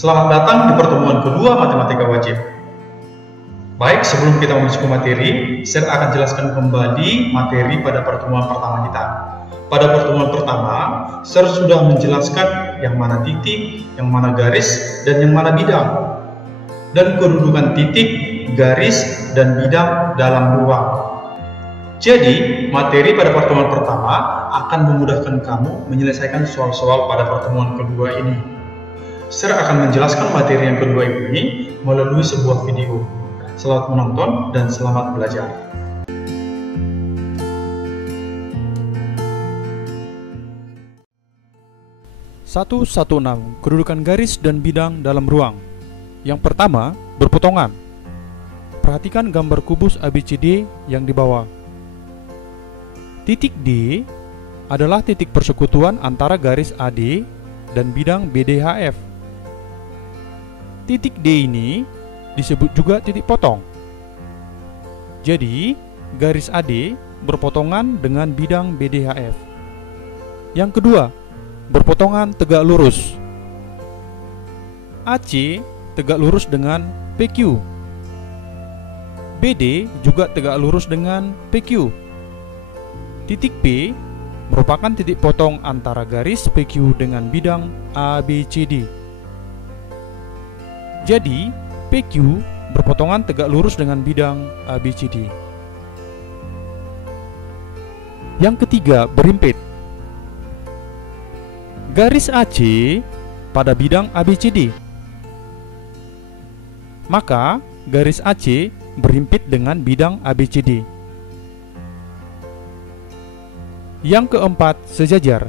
Selamat datang di pertemuan kedua matematika wajib. Baik, sebelum kita masuk ke materi, saya akan jelaskan kembali materi pada pertemuan pertama kita. Pada pertemuan pertama, saya sudah menjelaskan yang mana titik, yang mana garis, dan yang mana bidang. Dan kedudukan titik, garis, dan bidang dalam ruang. Jadi, materi pada pertemuan pertama akan memudahkan kamu menyelesaikan soal-soal pada pertemuan kedua ini. Saya akan menjelaskan materi yang kedua ini melalui sebuah video. Selamat menonton dan selamat belajar. Satu kedudukan garis dan bidang dalam ruang. Yang pertama, berpotongan. Perhatikan gambar kubus ABCD yang di bawah. Titik D adalah titik persekutuan antara garis AD dan bidang BDHF. Titik D ini disebut juga titik potong. Jadi, garis AD berpotongan dengan bidang BDHF. Yang kedua, berpotongan tegak lurus. AC tegak lurus dengan PQ. BD juga tegak lurus dengan PQ. Titik P merupakan titik potong antara garis PQ dengan bidang ABCD. Jadi, PQ berpotongan tegak lurus dengan bidang ABCD. Yang ketiga, berimpit. Garis AC pada bidang ABCD. Maka, garis AC berimpit dengan bidang ABCD. Yang keempat, sejajar.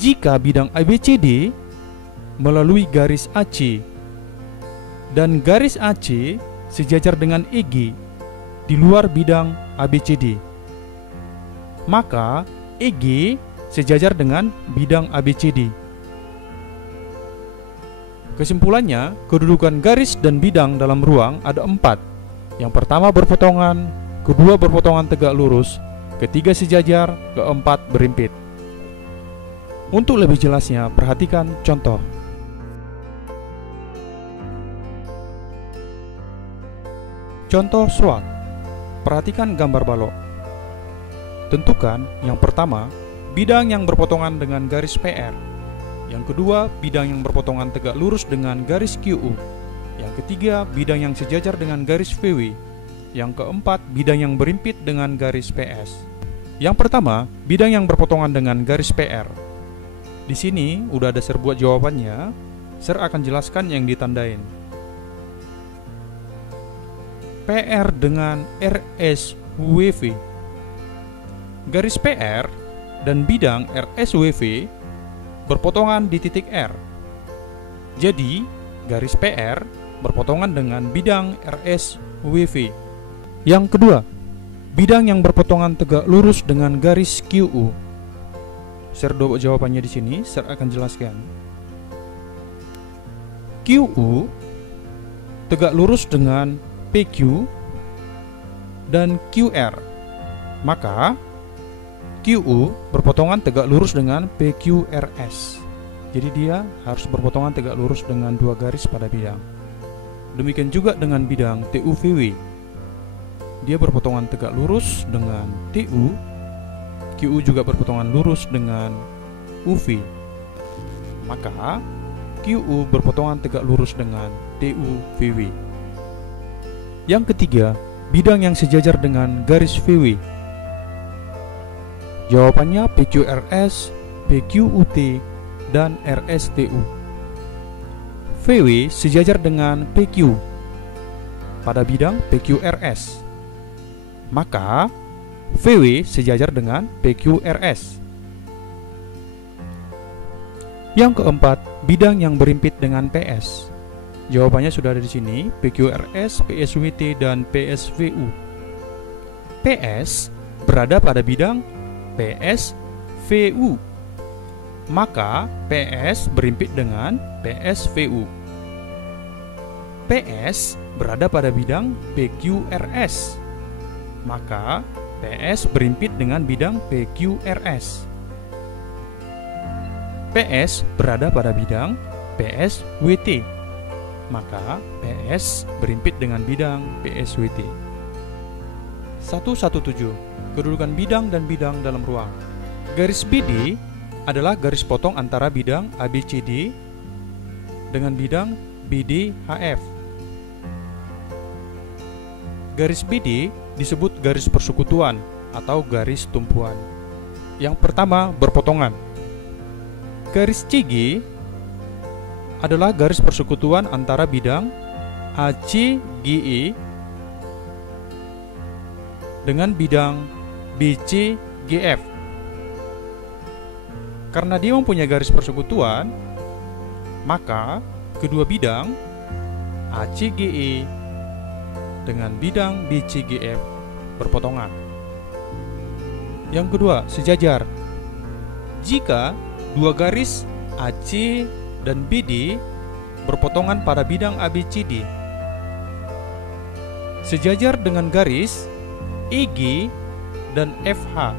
Jika bidang ABCD melalui garis AC dan garis AC sejajar dengan EG di luar bidang ABCD, maka EG sejajar dengan bidang ABCD. Kesimpulannya, kedudukan garis dan bidang dalam ruang ada 4. Yang pertama berpotongan, kedua berpotongan tegak lurus, ketiga sejajar, keempat berimpit. Untuk lebih jelasnya, perhatikan contoh. Contoh SWOT. Perhatikan gambar balok. Tentukan yang pertama, bidang yang berpotongan dengan garis PR. Yang kedua, bidang yang berpotongan tegak lurus dengan garis QU. Yang ketiga, bidang yang sejajar dengan garis VW. Yang keempat, bidang yang berimpit dengan garis PS. Yang pertama, bidang yang berpotongan dengan garis PR. Di sini udah ada serbuat jawabannya. Saya akan jelaskan yang ditandain. PR dengan RSWV. Garis PR dan bidang RSWV berpotongan di titik R. Jadi, garis PR berpotongan dengan bidang RSWV. Yang kedua, bidang yang berpotongan tegak lurus dengan garis QU. Saya buat jawabannya di sini, saya akan jelaskan. QU tegak lurus dengan PQ dan QR. Maka QU berpotongan tegak lurus dengan PQRS. Jadi dia harus berpotongan tegak lurus dengan dua garis pada bidang. Demikian juga dengan bidang TUVW. Dia berpotongan tegak lurus dengan TU. QU juga berpotongan lurus dengan UV. Maka QU berpotongan tegak lurus dengan TUVW. Yang ketiga, bidang yang sejajar dengan garis VW. Jawabannya PQRS, PQUT, dan RSTU. VW sejajar dengan PQ pada bidang PQRS. Maka VW sejajar dengan PQRS. Yang keempat, bidang yang berimpit dengan PS. Jawabannya sudah ada di sini, PQRS, PSWT, dan PSVU. PS berada pada bidang PSVU. Maka PS berimpit dengan PSVU. PS berada pada bidang PQRS. Maka PS berimpit dengan bidang PQRS. PS berada pada bidang PSWT. Maka PS berimpit dengan bidang PSWT. 117. Kedudukan bidang dan bidang dalam ruang. Garis BD adalah garis potong antara bidang ABCD dengan bidang BDHF. Garis BD disebut garis persekutuan atau garis tumpuan. Yang pertama, berpotongan. Garis CG adalah garis persekutuan antara bidang ACGE dengan bidang BCGF. Karena dia mempunyai garis persekutuan, maka kedua bidang ACGE dengan bidang BCGF berpotongan. Yang kedua, sejajar. Jika dua garis AC dan BD berpotongan pada bidang ABCD, sejajar dengan garis EG dan FH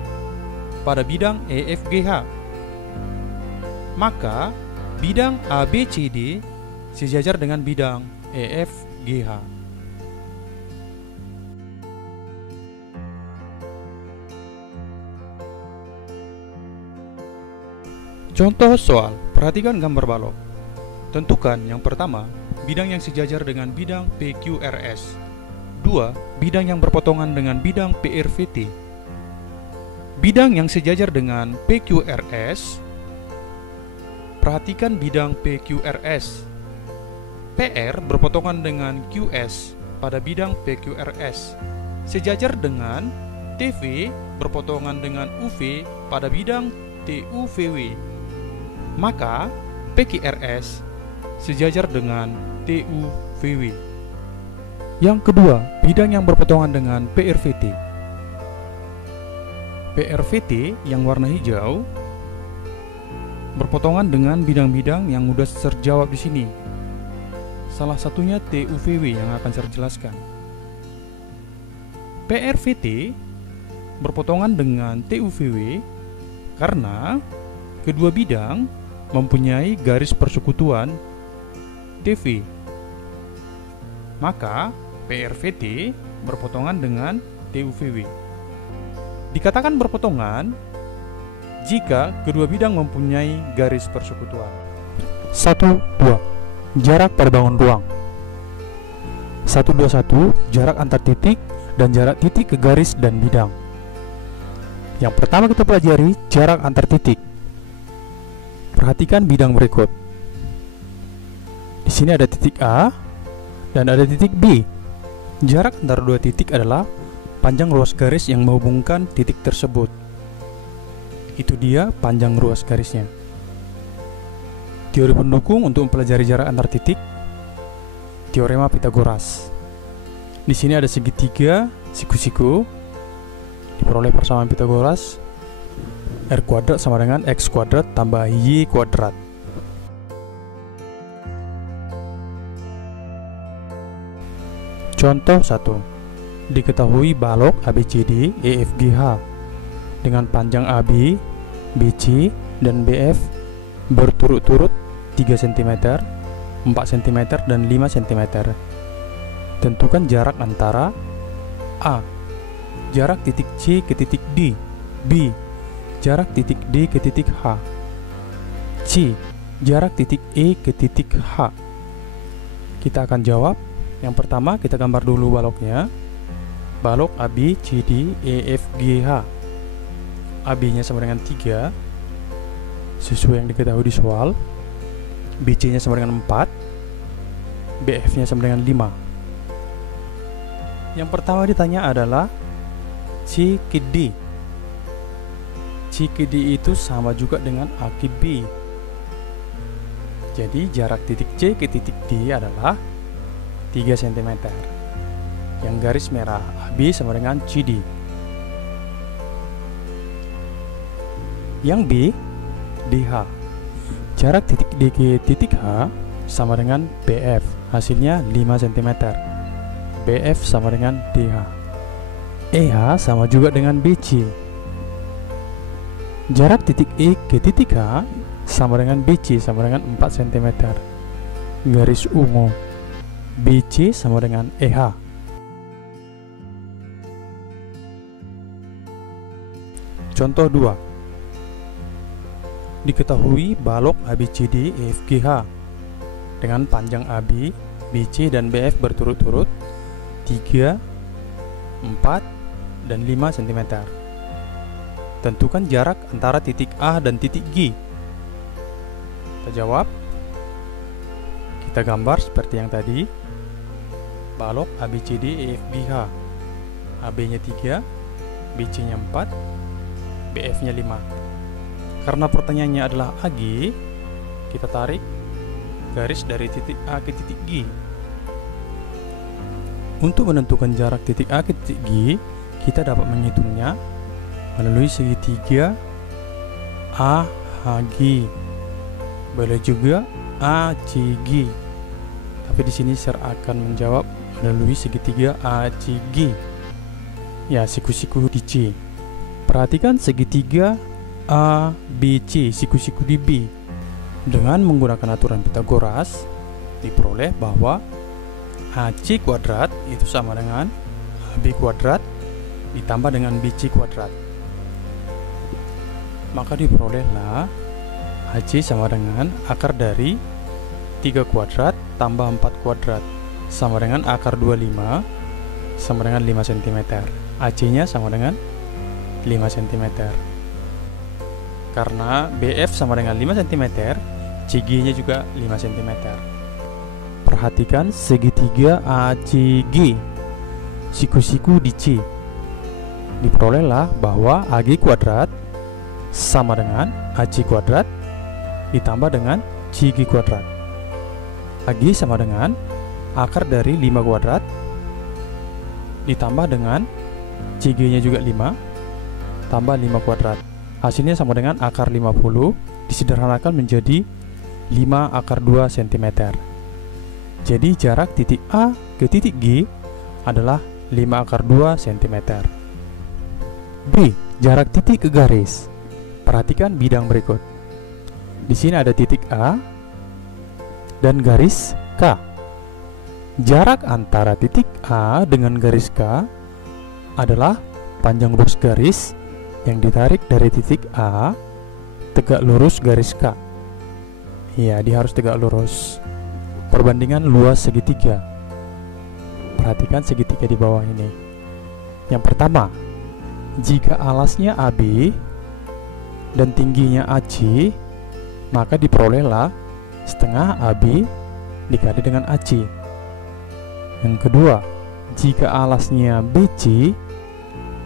pada bidang EFGH, maka bidang ABCD sejajar dengan bidang EFGH. Contoh soal, perhatikan gambar balok. Tentukan yang pertama, bidang yang sejajar dengan bidang PQRS. 2. Bidang yang berpotongan dengan bidang PRVT. Bidang yang sejajar dengan PQRS. Perhatikan bidang PQRS. PR berpotongan dengan QS pada bidang PQRS. Sejajar dengan TV berpotongan dengan UV pada bidang TUVW. Maka PQRS sejajar dengan TUVW. Yang kedua, bidang yang berpotongan dengan PRVT. PRVT yang warna hijau berpotongan dengan bidang-bidang yang mudah terjawab di sini. Salah satunya TUVW yang akan saya jelaskan. PRVT berpotongan dengan TUVW karena kedua bidang mempunyai garis persekutuan TV. Maka PRVT berpotongan dengan TUVW. Dikatakan berpotongan jika kedua bidang mempunyai garis persekutuan. 1, 2. Jarak pada bangun ruang. 121. Jarak antar titik dan jarak titik ke garis dan bidang. Yang pertama kita pelajari jarak antar titik. Perhatikan bidang berikut. Di sini ada titik A dan ada titik B. Jarak antara dua titik adalah panjang ruas garis yang menghubungkan titik tersebut. Itu dia panjang ruas garisnya. Teori pendukung untuk mempelajari jarak antar titik, teorema Pythagoras. Di sini ada segitiga siku-siku, diperoleh persamaan Pythagoras. R kuadrat sama dengan X kuadrat tambah Y kuadrat. Contoh 1. Diketahui balok ABCD EFGH dengan panjang AB, BC, dan BF berturut-turut 3 cm, 4 cm, dan 5 cm. Tentukan jarak antara A. Jarak titik C ke titik D. B. Jarak titik D ke titik H. C. Jarak titik E ke titik H. Kita akan jawab. Yang pertama kita gambar dulu baloknya. Balok AB, CD, EFGH. AB nya sama dengan 3 sesuai yang diketahui di soal. BC nya sama dengan 4. BF nya sama dengan 5. Yang pertama ditanya adalah C ke D. C ke D itu sama juga dengan A ke B. Jadi jarak titik C ke titik D adalah 3 cm. Yang garis merah AB sama dengan CD. Yang B, DH. Jarak titik D ke titik H sama dengan BF. Hasilnya 5 cm. BF sama dengan DH. EH sama juga dengan BC. Jarak titik E ke titik H sama dengan BC sama dengan 4 cm. Garis ungu, BC sama dengan EH. Contoh 2. Diketahui balok ABCD EFGH dengan panjang AB, BC dan BF berturut-turut 3, 4, dan 5 cm. Tentukan jarak antara titik A dan titik G. Kita jawab. Kita gambar seperti yang tadi. Balok ABCD EFGH. AB-nya 3, BC-nya 4, BF-nya 5. Karena pertanyaannya adalah AG, kita tarik garis dari titik A ke titik G. Untuk menentukan jarak titik A ke titik G, kita dapat menghitungnya melalui segitiga AHG. Boleh juga ACG. Tapi di sini saya akan menjawab melalui segitiga ACG. Ya, siku-siku di C. Perhatikan segitiga ABC, siku-siku di B. Dengan menggunakan aturan Pythagoras, diperoleh bahwa AC kuadrat itu sama dengan AB kuadrat ditambah dengan BC kuadrat. Maka diperolehlah AC sama dengan akar dari 3 kuadrat tambah 4 kuadrat sama dengan akar 25 sama dengan 5 cm. AC-nya sama dengan 5 cm. Karena BF sama dengan 5 cm, CG-nya juga 5 cm. Perhatikan segitiga ACG, siku-siku di C. Diperolehlah bahwa AG kuadrat sama dengan AC kuadrat ditambah dengan CG kuadrat. AG sama dengan akar dari 5 kuadrat ditambah dengan CG-nya juga 5 tambah 5 kuadrat. Hasilnya sama dengan akar 50 disederhanakan menjadi 5 akar 2 cm. Jadi jarak titik A ke titik G adalah 5 akar 2 cm. B. Jarak titik ke garis. Perhatikan bidang berikut. Di sini ada titik A dan garis K. Jarak antara titik A dengan garis K adalah panjang lurus garis yang ditarik dari titik A tegak lurus garis K. Ya, dia harus tegak lurus. Perbandingan luas segitiga. Perhatikan segitiga di bawah ini. Yang pertama, jika alasnya AB dan tingginya AC, maka diperolehlah setengah AB dikali dengan AC. Yang kedua, jika alasnya BC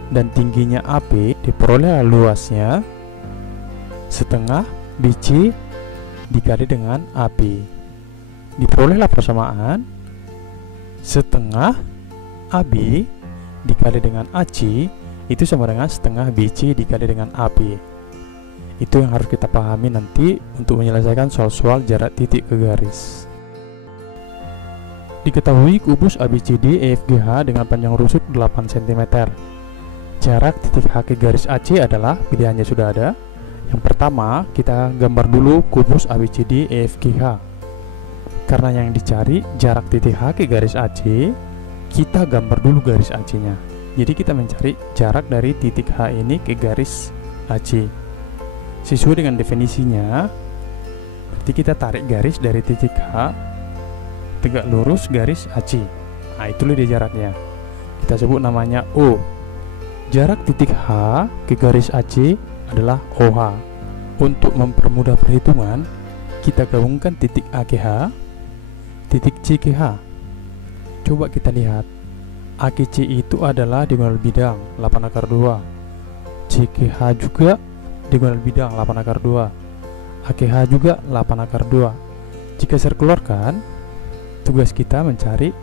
dan tingginya AB, diperoleh luasnya setengah BC dikali dengan AB. Diperolehlah persamaan setengah AB dikali dengan AC itu sama dengan setengah BC dikali dengan AB. Itu yang harus kita pahami nanti untuk menyelesaikan soal-soal jarak titik ke garis. Diketahui kubus ABCD EFGH dengan panjang rusuk 8 cm. Jarak titik H ke garis AC adalah, pilihannya sudah ada. Yang pertama, kita gambar dulu kubus ABCD EFGH. Karena yang dicari jarak titik H ke garis AC, kita gambar dulu garis AC-nya. Jadi kita mencari jarak dari titik H ini ke garis AC. Sesuai dengan definisinya, berarti kita tarik garis dari titik H tegak lurus garis AC. Nah, itulah dia jaraknya. Kita sebut namanya O. Jarak titik H ke garis AC adalah OH. Untuk mempermudah perhitungan, kita gabungkan titik A ke H, titik C ke H. Coba kita lihat. A ke C itu adalah diagonal bidang 8 akar 2. C ke H juga diagonal bidang 8 akar 2. A ke H juga 8 akar 2. Jika saya keluarkan, tugas kita mencari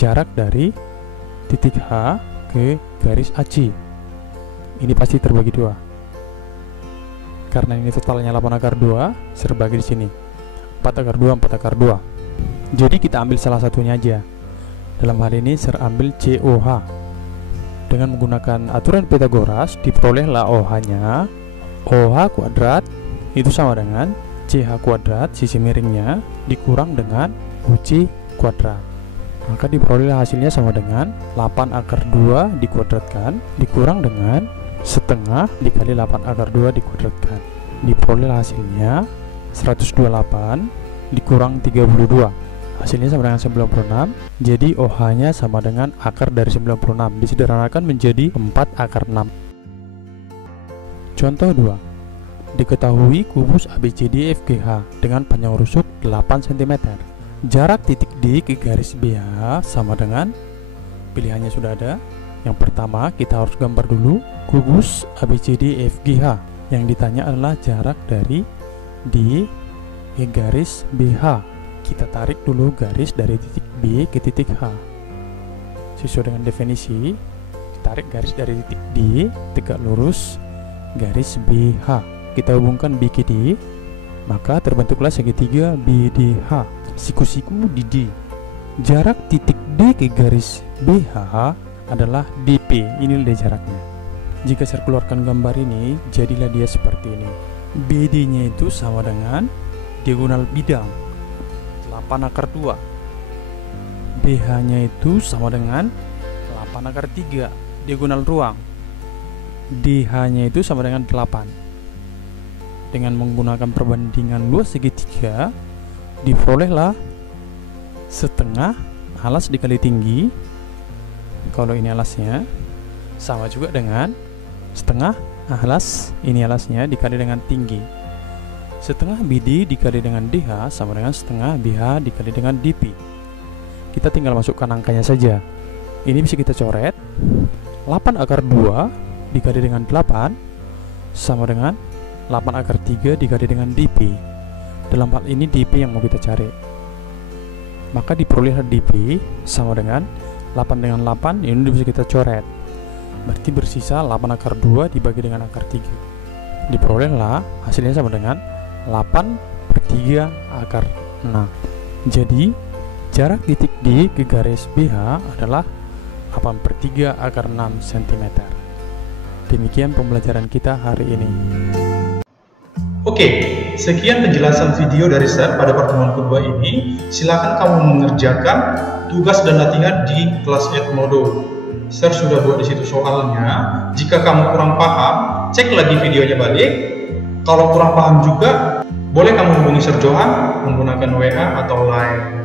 jarak dari titik H ke garis AC. Ini pasti terbagi 2. Karena ini totalnya 8 akar 2, saya bagi di sini 4 akar 2, 4 akar 2. Jadi kita ambil salah satunya aja. Dalam hal ini saya ambil COH. Dengan menggunakan aturan Pythagoras, diperolehlah OH-nya OH kuadrat itu sama dengan CH kuadrat sisi miringnya dikurang dengan OC kuadrat. Maka diperoleh hasilnya sama dengan 8 akar 2 dikuadratkan dikurang dengan setengah dikali 8 akar 2 dikuadratkan. Diperoleh hasilnya 128 dikurang 32. Hasilnya sama dengan 96. Jadi OH-nya sama dengan akar dari 96. Disederhanakan menjadi 4 akar 6. Contoh 2. Diketahui kubus ABCDFGH dengan panjang rusuk 8 cm. Jarak titik D ke garis BH sama dengan, pilihannya sudah ada. Yang pertama kita harus gambar dulu kubus ABCDFGH. Yang ditanya adalah jarak dari D ke garis BH. Kita tarik dulu garis dari titik B ke titik H. Sesuai dengan definisi, tarik garis dari titik D, tegak lurus garis BH. Kita hubungkan B ke D, maka terbentuklah segitiga BDH. Siku-siku di D. Jarak titik D ke garis BH adalah DP. Ini jaraknya. Jika saya keluarkan gambar ini, jadilah dia seperti ini. BD nya itu sama dengan diagonal bidang 8 akar 2. BH nya itu sama dengan 8 akar 3 diagonal ruang. DH nya itu sama dengan 8. Dengan menggunakan perbandingan luas segitiga, diperolehlah setengah alas dikali tinggi. Kalau ini alasnya sama juga dengan setengah alas, ini alasnya dikali dengan tinggi. Setengah BD dikali dengan DH sama dengan setengah BH dikali dengan DP. Kita tinggal masukkan angkanya saja. Ini bisa kita coret. 8 akar 2 dikali dengan 8 sama dengan 8 akar 3 dikali dengan DP. Dalam hal ini DP yang mau kita cari. Maka diperoleh DP sama dengan 8 dengan 8, ini bisa kita coret. Berarti bersisa 8 akar 2 dibagi dengan akar 3. Diperolehlah hasilnya sama dengan 8/3 akar 6. Jadi jarak titik D ke garis BH adalah 8/3 akar 6 cm. Demikian pembelajaran kita hari ini. Oke, sekian penjelasan video dari saya pada pertemuan kedua ini. Silakan kamu mengerjakan tugas dan latihan di kelas Edmodo. Saya sudah buat di situ soalnya. Jika kamu kurang paham, cek lagi videonya balik. Kalau kurang paham juga, boleh kamu hubungi Sir Johan menggunakan WA atau Line.